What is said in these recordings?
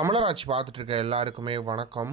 கமலராஜ் பார்த்துட்டு இருக்க எல்லாருக்குமே வணக்கம்.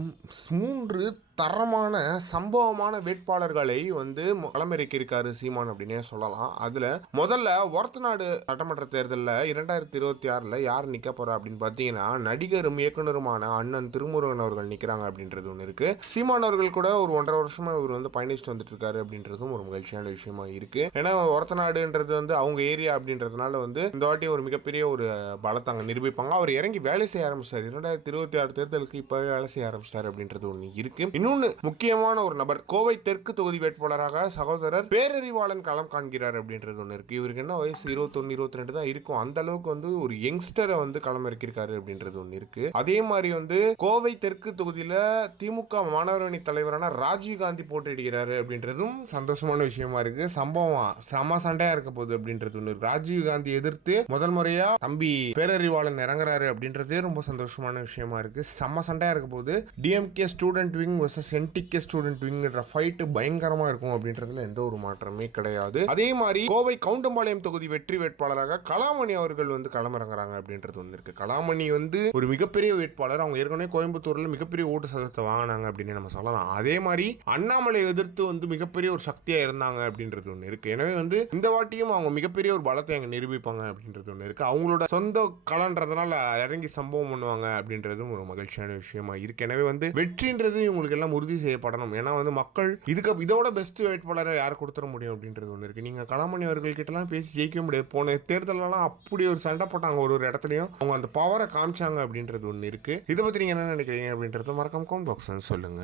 மூன்று தரமான சம்பவமான வேட்பாளர்களை வந்து களமிறக்கி இருக்காரு சீமான் அப்படின்னே சொல்லலாம். அதுல முதல்ல ஒரத்தநாடு சட்டமன்ற தேர்தலில் இரண்டாயிரத்தி இருபத்தி ஆறில் யார் நிற்க போறா அப்படின்னு பார்த்தீங்கன்னா நடிகரும் இயக்குனருமான அண்ணன் திருமுருகன் அவர்கள் நிற்கிறாங்க அப்படின்றது ஒன்று இருக்கு. சீமான் அவர்கள் கூட ஒரு ஒன்றரை வருஷமா இவர் வந்து பயணிச்சுட்டு வந்துட்டு இருக்காரு அப்படின்றதும் ஒரு மகிழ்ச்சியான விஷயமா இருக்கு. ஏன்னா ஒரத்தநாடுன்றது வந்து அவங்க ஏரியா அப்படின்றதுனால வந்து இந்த வாட்டி ஒரு மிகப்பெரிய ஒரு பலத்தை அங்கே நிரூபிப்பாங்க. அவர் இறங்கி வேலை செய்ய ஆரம்பிச்சார். இரண்டாயிரத்தி இருபத்தி ஆறு தேர்தலுக்கு இப்பவே வேலை செய்ய ஆரம்பிச்சிட்டாரு அப்படின்றது ஒன்று இருக்கு. இன்னொன்னு முக்கியமான ஒரு நபர் கோவை தெற்கு தொகுதி வேட்பாளராக சகோதரர் பேரறிவாளன் களம் காண்கிறார் அப்படின்றது ஒன்று இருக்கு. இவருக்கு என்ன வயசு? இருபத்தொன்னு இருபத்தி ரெண்டு தான் இருக்கும். அந்த அளவுக்கு வந்து ஒரு யங்ஸ்டரை வந்து களம் இறக்கியிருக்காரு அப்படின்றது ஒன்று இருக்கு. அதே மாதிரி வந்து கோவை தெற்கு தொகுதியில திமுக மாணவரணி தலைவரான ராஜீவ் காந்தி போட்டியிடுகிறாரு அப்படின்றதும் சந்தோஷமான விஷயமா இருக்கு. சம்பவம் செம சண்டையா இருக்க போகுது அப்படின்றது ஒன்று இருக்கு. ராஜீவ் காந்தி எதிர்த்து முதல் முறையா தம்பி பேரறிவாளன் இறங்குறாரு அப்படின்றதே ரொம்ப சந்தோஷம் வித்தியாசமான விஷயமா இருக்கு. செம்ம சண்டையா இருக்க போது DMK student wing versus NTK student விங்ன்ற fight பயங்கரமா இருக்கும் அப்படின்றதுல எந்த ஒரு மாற்றமே கிடையாது. அதே மாதிரி கோவை கவுண்டம்பாளையம் தொகுதி வெற்றி வேட்பாளராக கலாமணி அவர்கள் வந்து களமிறங்குறாங்க அப்படின்றது ஒன்று இருக்கு. கலாமணி வந்து ஒரு மிகப்பெரிய வேட்பாளர். அவங்க ஏற்கனவே கோயம்புத்தூர்ல மிகப்பெரிய ஓட்டு சதத்தை வாங்கினாங்க அப்படின்னு நம்ம சொல்லலாம். அதே மாதிரி அண்ணாமலை எதிர்த்து வந்து மிகப்பெரிய ஒரு சக்தியா இருந்தாங்க அப்படின்றது ஒன்று இருக்கு. எனவே வந்து இந்த வாட்டியும் அவங்க மிகப்பெரிய ஒரு பலத்தை அங்கே நிரூபிப்பாங்க அப்படின்றது ஒன்று இருக்கு. அவங்களோட சொந்த கலன்றதுனால இறங்கி சம்பவம் பண்ணுவாங்க. அப்படின்றதும் ஒரு மகிழ்ச்சியான விஷயமா இருக்கு. எனவே வந்து வெற்றின்றது இவங்களுக்கு எல்லாம் உறுதி செய்யப்படணும். ஏன்னா வந்து மக்கள் இதுக்கு இதோட பெஸ்ட் வேட்பாளரை யார் கொடுத்துட முடியும் அப்படின்றது ஒன்று இருக்கு. நீங்க கலாமணி அவர்கள்கிட்டலாம் பேசி ஜெயிக்க முடியாது. போன தேர்தலெல்லாம் அப்படி ஒரு சண்டை போட்டாங்க. ஒரு ஒரு இடத்துலையும் அவங்க அந்த பவரை காமிச்சாங்க அப்படின்றது ஒன்று இருக்கு. இதை பத்தி நீங்க என்ன நினைக்கிறீங்க அப்படின்றத மறக்காம கமெண்ட் பாக்ஸ் சொல்லுங்க.